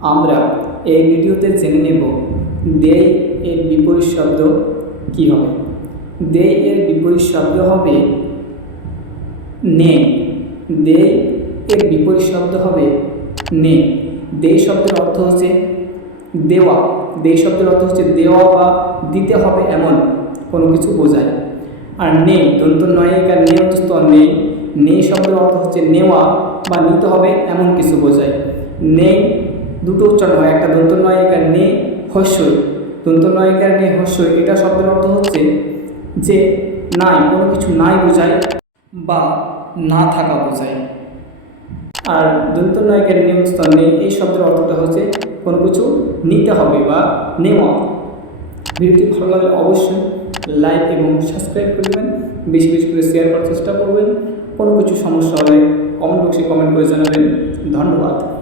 আমরা এই ভিডিওতে জেনে নেব দেয় এর বিপরীত শব্দ কী হবে। দেয় এর বিপরীত শব্দ হবে নে। দেয় এর বিপরীত শব্দ হবে নে। দেয় শব্দের অর্থ হচ্ছে দেওয়া। দেয় শব্দের অর্থ হচ্ছে দেওয়া বা দিতে হবে এমন কোনো কিছু বোঝায়। আর নে দন্ত নয়িকার নে অন্তস্থ নেই। নেই শব্দের অর্থ হচ্ছে নেওয়া বা নিতে হবে এমন কিছু বোঝায়। নেই দুটো উচ্চারণ হয়, একটা দন্ত নয়িকার নে হস্যই। দন্ত নয়িকার নে হস্যই এটা শব্দের অর্থ হচ্ছে যে নাই, কোনো কিছু নাই বোঝায় বা না থাকা বোঝায়। আর দন্ত নয়িকার নে অন্তস্থ নেই এই শব্দের অর্থটা হচ্ছে কোনো কিছু নিতে হবে বা নেওয়া। ভিডিওটি ভালো লাগলে অবশ্যই লাইক এবং সাবস্ক্রাইব করবেন, বেশি বেশি করে শেয়ার করার চেষ্টা করবেন। কোনো কিছু সমস্যা হলে কমেন্ট বক্সে কমেন্ট করে জানাবেন। ধন্যবাদ।